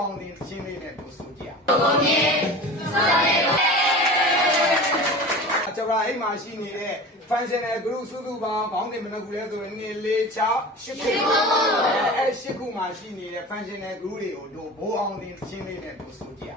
အောင်တင်ချင်းလေးနဲ့တို့ဆိုကြရကျွန်တော်အိမ်မှာရှိနေတဲ့ functional group စုစုပေါင်းခေါင်းတင်မနှုတ်ခုလဲဆိုရင်2 4 6 8ခုအဲ8ခုမှာရှိနေတဲ့ functional group တွေကိုတို့ဘိုးအောင်တင်ချင်းလေးနဲ့တို့ဆိုကြရ